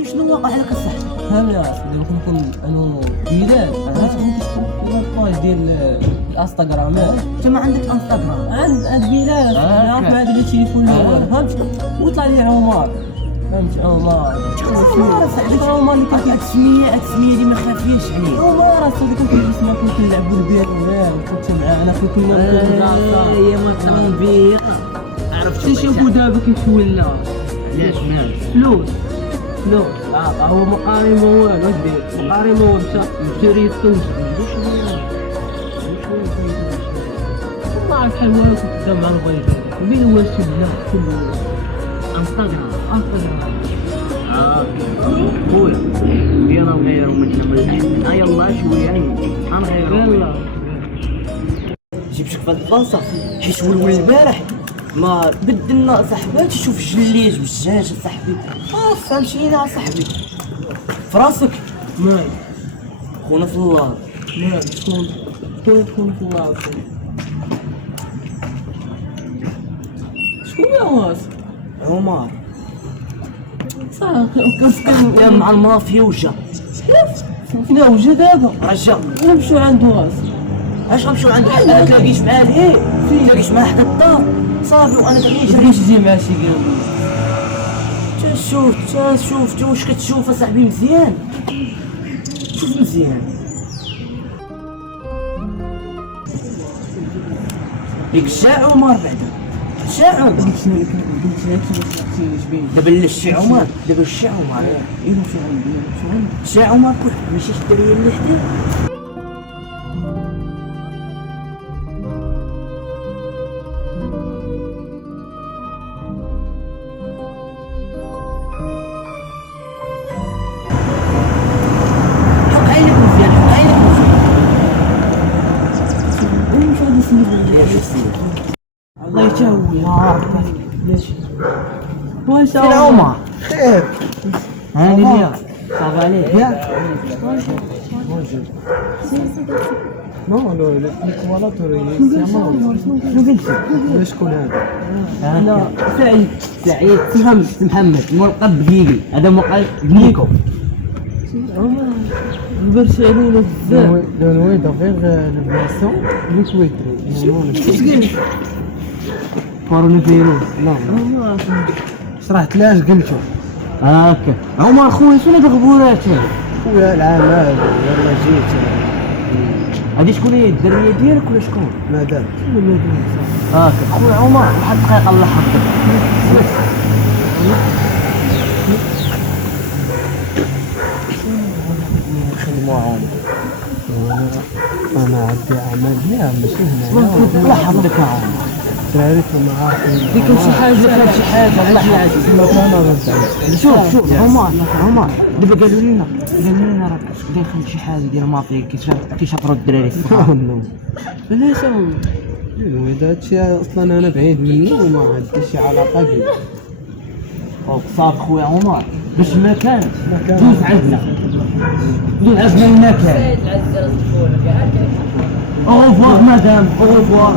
لي شنو واقع لك الصح. فهم يا اصاحبي ممكن انه بلال الباج ديال الانستغرام. انت ما عندك انستغرام؟ عند بلال نعرف ما عندي التليفون الاول فهمت، وطلع لي عمر فهمت. عمر عمر اللي كان التسميه دي ما خافيش عليه. عمر اصاحبي كنت نسمع كنت نلعبوا البيت كنت معانا كنا يا مرحبا بك. عرفت شوفوا دابا كيتولى علاش مالك؟ فلوس هو مقاري ما والو دير مقاري ما والو مشتري التونس والله بحال والو كنت مع البيض بين هو سبله كله انستغرام. خويا يلا نغيروا من هنا من الحين. يلا شويه غنغيروا. يلا جبتك في هاد البلاصه حيت ولول البارح ما بدلنا صاحبي تشوف الجليج والدجاج صاحبي. فهمتينا صاحبي فراسك ماي خونا في الله. ماي شكون في الله شكون يا واس عمر صافي كان مع المافيا وجا. فينا وجا دابا رجع نمشيو عند واس. اش غنمشيو عند واحد ما تلاقيش معاه ليه تلاقيش معاه حدا الدار صافي. وانا تلاقيش بغيت تجي مع شي قال شوف واش كتشوف اصاحبي مزيان. شوف مزيان ديك الشاع عمر بعدا شاع عمر دابا الشي عمر شاع عمر كل ماشي الدريه اللي حداه. الله يتهوي ماشي واش فين عمر؟ خير هاني ليا صافا عليك ياك نو ولا توري شنو قلتي؟ شكون هذا؟ انا سعيد محمد ملقب بقيقي. هذا ملقب بنيكو. برشي علينا بزاف لونوي دافير لبلاسون ليكويتري كورونا فيروس. لا شرحت لاش قلتو هاكا عمر خويا شنو هاد الغبورات هاد؟ خويا العام هذا يلا جيت هادي شكون هي الدريه ديالك ولا شكون؟ مدام هاكا خويا عمر واحد الدقيقه الله يحفظك. نخدمو عمر انا عندي اعمال ماشي هنا الله يحفظك يا عمر. تعرف انا عارف ديك شي حاجه الله يحفظك. انا رد شوف عمر دابا قالوا لنا راه داخل شي حاجه ديال المافيا كيشاطروا الدراري الصغار. علاش هذا الشيء اصلا انا بعيد منه وما عندي شي علاقه به. صافي خويا عمر باش ما كان دوز عندنا المكان. اوفوار مدام اوفوار.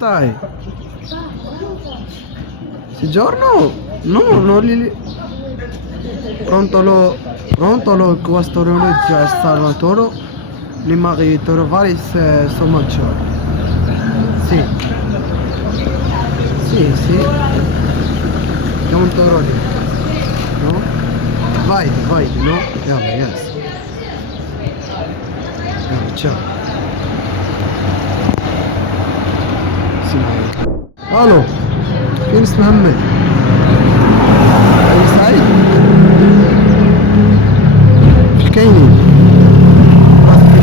Stai? Giorno? No, non li... Pronto lo quastorione già Salvatore li maritoro vari somaggio. Sì. Sì. Non toro lì. No? Vai, no? Yalla, yes. Yalla, ciao. الو فين اسم محمد؟ أبو سعيد كاينين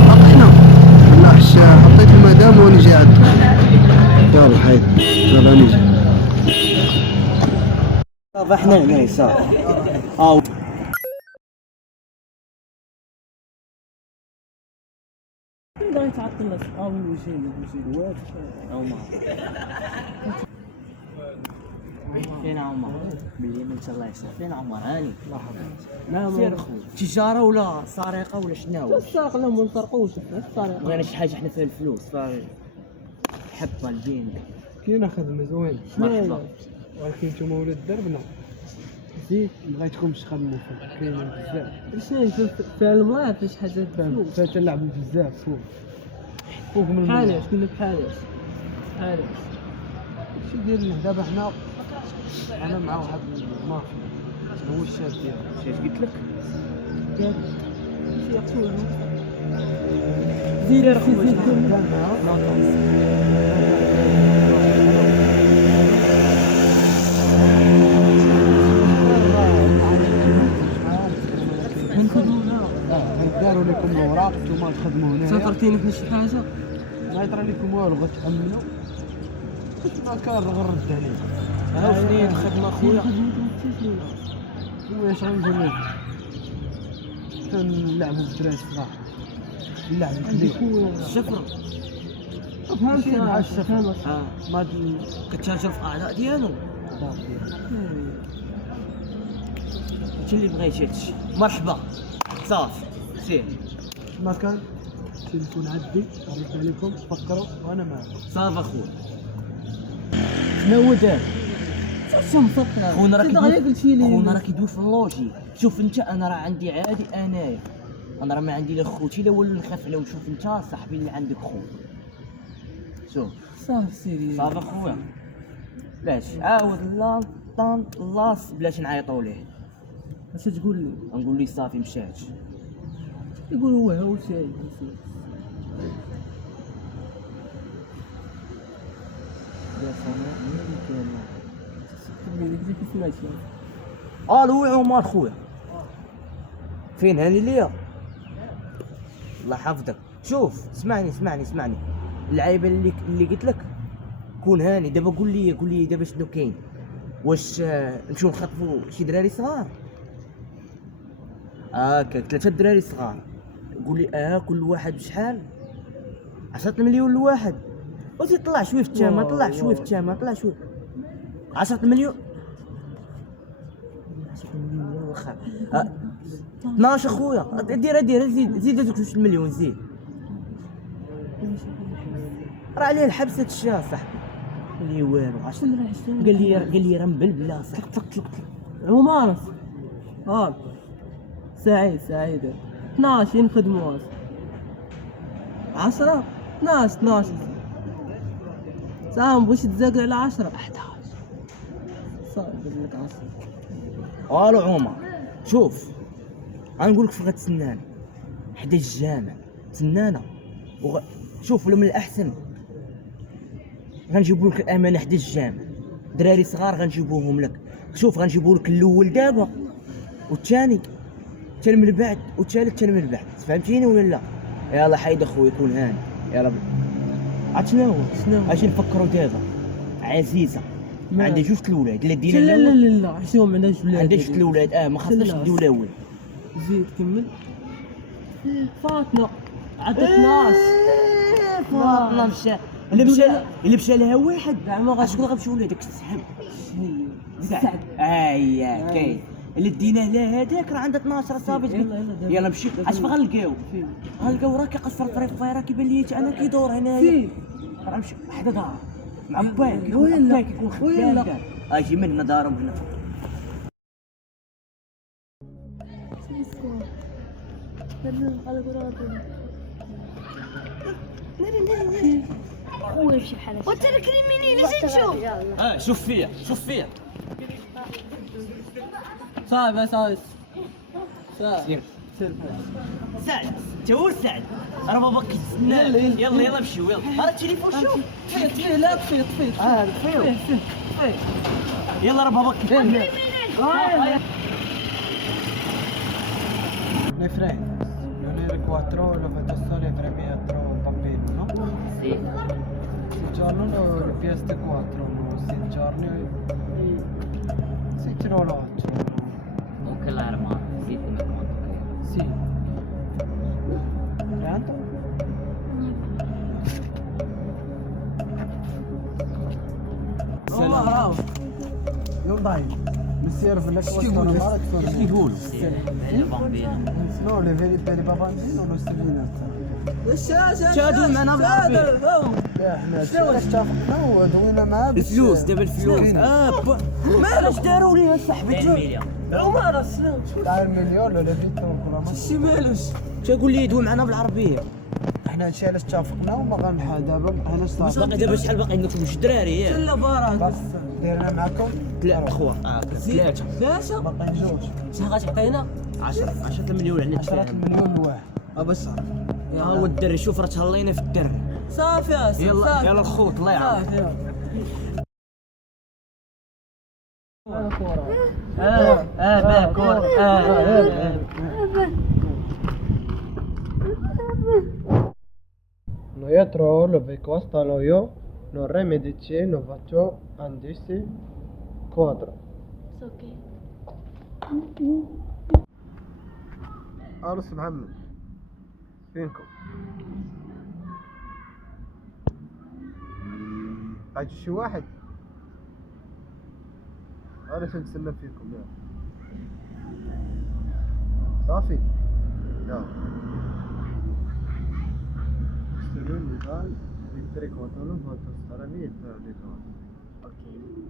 حطينا نحش حطيت المدام ونجي عندك. يلا حيد يلا نجي صافي احنا هنا صافي. بغا يتعطل لك وجهي الواد عمر فين عمر؟ باليمين الله يسر. فين عمر هاني؟ لا تجاره ولا سرقه ولا شنو؟ السرقه لا ما نسرقوش السرقه بغينا شي حاجه حنا فيها الفلوس صافي. حبه البين. كاينه خدمه زوينه مرحبا. ولكن نتوما ولاد دربنا زيد بغيتكمش تخدموا فيه كاينه بزاف شنو في الملاعب فاش حاجات فات تلعبوا بزاف فوق من بحالاش كنا بحالاش شي دير لنا دابا حنا انا مع واحد المافيا هو الشاف ديالو شاش قلت لك؟ شي يقتلوا زيد يا خويا زيد داروا لكم الاوراق نتوما تخدموا هنا سافرتيني في شي حاجه ما يطرى لكم والو غتامنوا ما كان غير رد عليك ها وفنين الخدمه خويا. واش غنقول لك كنلعبوا بالدراري الصغار اللعب كبير الشفره فهمت مع الشفر ما كتهاجر في الاعضاء ديالو. هادشي اللي بغيتي هادشي. مرحبا صافي سير ما كان التليفون عندي عرفت عليكم فكروا وانا معكم صافي اخويا. شنو هو دار؟ شو مفكر خونا راه قلت شي خونا راه كيدوي في اللوجي. شوف انت انا راه عندي عادي انايا انا راه ما عندي لا خوتي لا والو نخاف عليهم. شوف انت صاحبي اللي عندك خو شوف صافي سيري صافي اخويا. بلاش عاود لا طان لاص بلاش نعيطوا ليه. اش تقول لي نقول ليه صافي مشات. يقول هو شاي يا سلام وين كانوا. كيف سمعتي الو عمر خويا فين هاني ليا الله يحفظك. شوف اسمعني اللعيبه اللي قلت لك كون هاني دابا. قول لي دابا شنو كاين. واش نمشيو نخطفوا شي دراري صغار هكا 3 دراري صغار. قول لي كل واحد بشحال 10 مليون لواحد. وزيد طلع شويه في الثمن طلع شويه 10 مليون 10 مليون واخا 12 اخويا. دير زيد هذوك 2 مليون زيد. راه عليه الحبس هاد الشيء صاحبي. قال لي والو 10 قال لي راه مبلبله صاحبي. عمر سعيد 12 نخدموا 10 12 سام بغيتي تزاكر على 10 11 صافي قلت لك 10. الو عمر شوف غنقول لك فين غتسناني حدا الجامع تسنانا شوف ولا من الاحسن غنجيبوا لك الامانه حدا الجامع. دراري صغار غنجيبوهم لك. شوف غنجيبوا لك الاول دابا والثاني من بعد والثالث من بعد. فهمتيني ولا لا؟ يلا حيد اخويا يكون هاني. يلا عرفت شنو اجي نفكروا دابا عزيزه عندها 2 الاولاد اللي دينا لا شنو ما عندهاش ولاد. عندها 2 الاولاد ما خاصناش نديو الاول. زيد كمل. فاطمه عندها 12 فاطمه اللي مشى لها واحد شكون غيمشيو لهذاك السحب سعد كاين اللي ديناه لها هذاك راه عندها 12 صافي. يلا مشي اش غنلقاو راه كيقصر الطريق راه كيبان لي انا كيدور هنايا. راه مشي حدا دار مع باك كيكون خدام اجي من دارهم هنا. خويا شي بحال هكا وتركني منين لازم نشوف شوف فيا صافي سير سعد انت هو سعد راه باباك كيتسنى. يلا مشيو يلا. راه التليفون شوف طفيه لا طفيه يلا راه باباك كيتسنى. Le freni, non eri 4 lo faccio solo premiato bambino, no? Sì, Si giorno il PS4, no? Si giorni si ce lo faccio. anche l'arma, sì, come conto che... Sì. Pronto? سلام يوم ضايع مسير في لك وصلنا مالك اش كيقول Sì, è il bambino. No, le veri per i bambini non lo si vede. الشاشة شادوا معنا بالعربي. احنا اتفقنا ودوينا معاه الفلوس دابا الفلوس مالاش داروا لي صاحبي 2 مليون عمر السلام تاع المليون ولا بيتهم كل شي مالاش تقول لي يدوي معنا بالعربيه. احنا هادشي علاش اتفقنا وما غنحا دابا علاش صافي باقي دابا شحال باقي عندكم واش دراري ياك؟ لا بارك بس دايرنا معكم ثلاثة اخوة ثلاثة ثلاثة باقي جوج شحال غتعطينا 10 مليون على 10 الدراري. مليون لواحد بس ها هو الدري شوف راه تهلينا في الدرب. صافي اسف يلا يلا الخوت الله يعاون. صافي باكور Noi a trovo ve costano io, non remedici, non faccio andisi quadro. اوكي أرس محمد فينكم؟ عايش شي واحد؟ أنا نتسنى فيكم يلا صافي يلا اشتروا لي قال يترك وطنه وتسترني يترك اوكي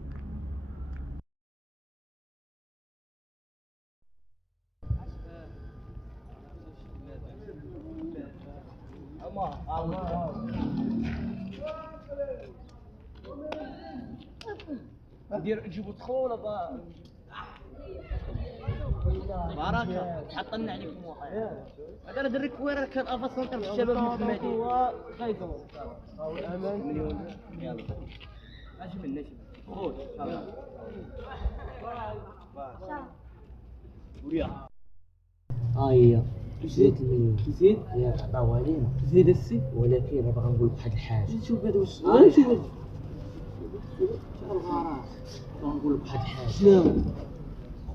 ندير نجيبو طخونه بركه تحط لنا عليكم واحد. هذا انا دريك وين راه كان افا سنتر في الشباب المحمدي. مليون يلا اجي من نجم خذ وريا هي زيد المليون زيد ياك عطاوها لينا زيد السي ولكن انا باغي نقول لك واحد الحاجه. شوف هذا واش شحال شوف الغرض باغي نقول لك واحد الحاجه. شنو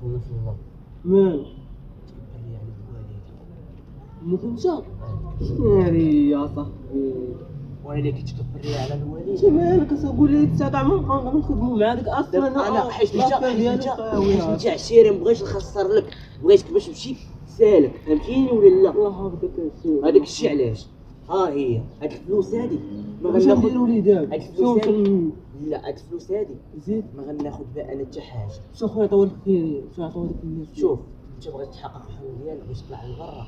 خونا في الله مال تكبر لي على الوالد مو شناري يا صاحبي وانا اللي كتكبر لي على الوالد. انت مالك اقول لي تساعد ما نبقى نخدموا معاك اصلا انا حيت انت عشيري مبغيتش نخسر لك بغيتك باش تمشي سالك فهمتيني ولا لا؟ الله يحفظك السي هذاك الشيء علاش ها هي هاد الفلوس هادي ما واش غناخذ نديروا لي دابا هاد الفلوس شوف هادي لا هاد الفلوس هادي زيد ما غناخذ بها انا حتى حاجه. شو خويا طول خير شو عطوا لك الناس شوف انت بغيت تحقق الحلم ديالك باش تطلع لبرا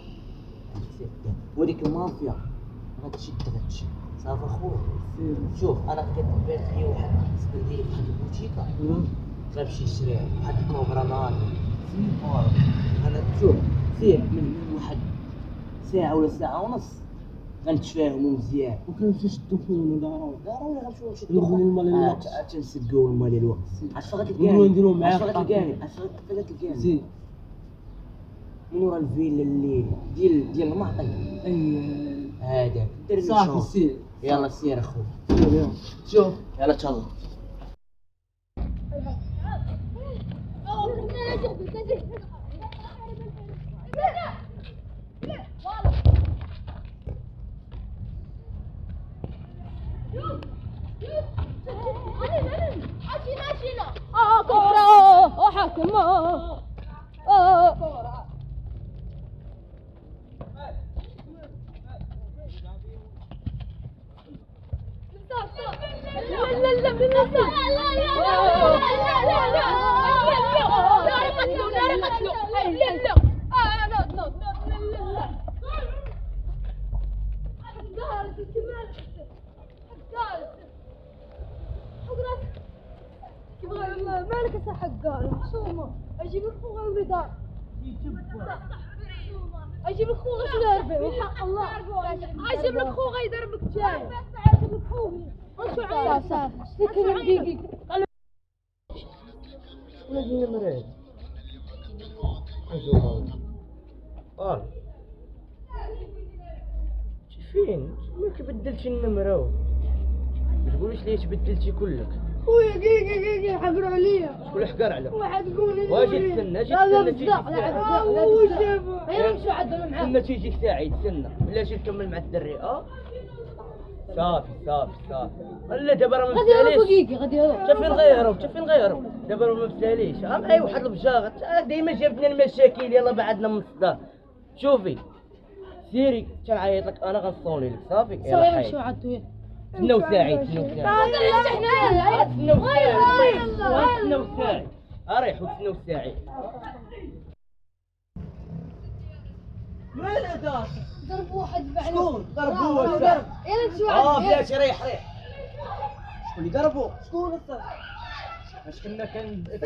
وديك المافيا غتشد غتشد صافي اخويا. شوف انا كتبان لي واحد سبردي في واحد البوتيكه غنمشي نشريها واحد الكوبرا ناري انا شوف فيه من واحد ساعه ولا ساعه ونص غنتفاهموا مزيان وكنمشي نشدو فينا ضروري غنمشيو نقول المال الوقت تنسقوا المال الوقت عرفت نقولوا غتلقاني نديرو معاك عرفت غتلقاني عرفت غتلقاني زيد من ورا الفيلا اللي ديال المعطي اي هذاك دير لي صافي شوف. سير يلا سير اخويا شوف يلا تهلا مالك يا حقار حشومه اجيب لك خوغا ولدار اجيب لك خوغا شنو وحق الله اجيب لك خوغا يضربك جاي اجيب لك خوغا صافي سكر دقيقه نجي مريض فين ما كبدلتش النمرة ما تقوليش ليه تبدلتي كلك خويا كي حقروا عليا شكون حكر عليك واحد يقول لي واجي تسنى تيجي غير نمشيو عندنا معاه تسنى تيجي ساعي تسنى بلاتي نكمل مع الدري صافي لا دابا راه ما غادي يهربوا مساليش دقيقه غادي يهربوا حتى فين غيهرب دابا راه ما مساليش معايا واحد البجاغ ديما جابتنا المشاكل يلا بعدنا من الصداع شوفي سيري تنعيط لك انا غنصوني لك صافي يلا صافي حي نمشيو عندو تسناو ساعي تسناو ساعي اريحوا تسناو ساعي وين هذا؟ ضرب واحد بعد شكون؟ ضربوه واش؟ يلا نشوف بلاتي ريح شكون اللي ضربوه؟ شكون الصح؟ باش كنا كنديو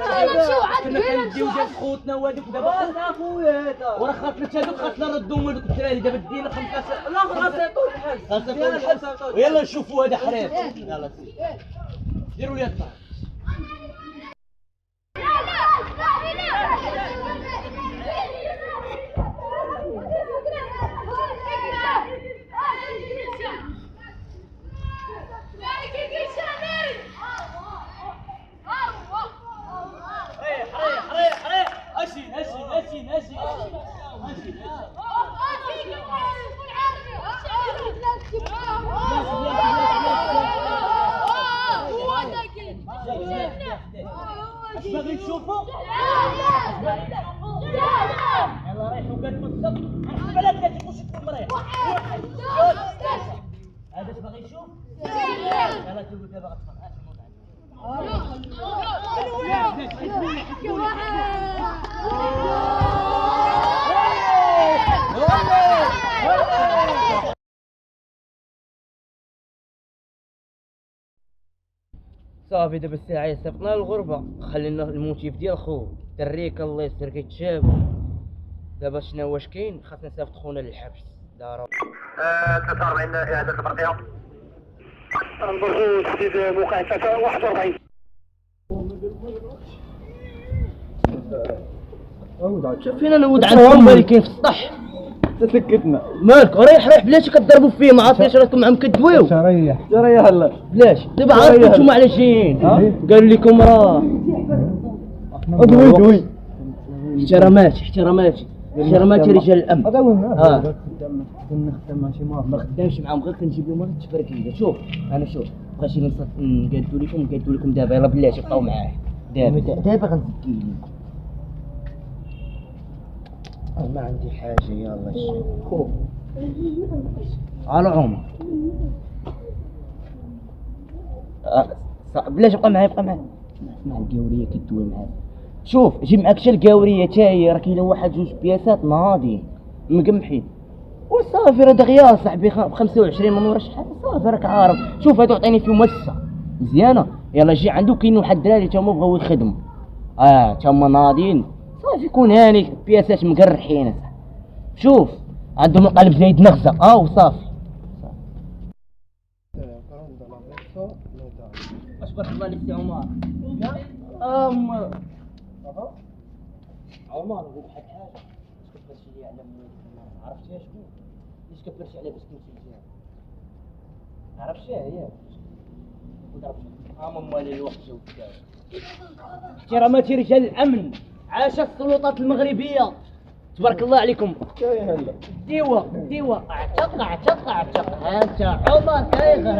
ديال خوتنا وهذوك دابا اخويا هذا وراه خاطرنا هذوك خاطرنا ردهم هذوك الدراري دابا دينا 5 لا خلاص يعطوه الحبس يلا نشوفوا هذا حريق يلا سيدي ديروا لي الطاق باغي تشوفوا يلا ريحوا قد بالضبط نحسب على بلاتي واش تكون مريح هذا اش باغي يشوف يلا تقول دابا غتفرج صافي دابا الساعه صيفطنا للغربه خلينا الموتيف ديال خو دريك الله يستر كيتشاب دابا شنو واش كاين خاصنا نصيفط خونا للحبس دارو 43 اعاده الفرقيه نبغيو تحديد موقع 41 شوف فينا نود عندكم بالي كاين في السطح تسكتنا مالك ريح بلاتي كضربوا فيه ما عرفتش راكم معاهم كدويو شريح هلا بلاش دابا عرفتوا نتوما علاش جايين قالوا لكم راه دوي احترامات رجال الامن هذا وين كنخدم ماشي ما خدامش معاهم غير كنجيب لهم التفركيده شوف انا شوف بغيتي نقادو لكم دابا يلا بلاتي بقاو معايا دابا غنزكي لكم ما عندي حاجه يلا شوف على عمر بلاش بقى معايا مع القاوريه كدوي معايا شوف جيب معاك شي القاوريه تا هي راه كاينه واحد جوج بياسات ناضيين مقمحين وصافي راه دغيا صاحبي ب 25 من ورا شحال صافي راك عارف شوف هادو عطيني فيهم وسه مزيانه يلا جي عنده كاين واحد الدراري تا هما بغاو يخدموا تا هما ناضيين صافي كون هاني بياسات مقرحين شوف عندهم القلب زايد نغزه وصافي اشكر الله لك يا عمر عمر نقول لك حاجه اش كبرتي لي على عرفتيها شكون اش كبرتي على باش تمشي للجهه عرفتيها هي مالي الوقت جاو احترامات رجال الامن عاش السلطات المغربيه تبارك الله عليكم ديوا اعتق ها انت عمر كايغرا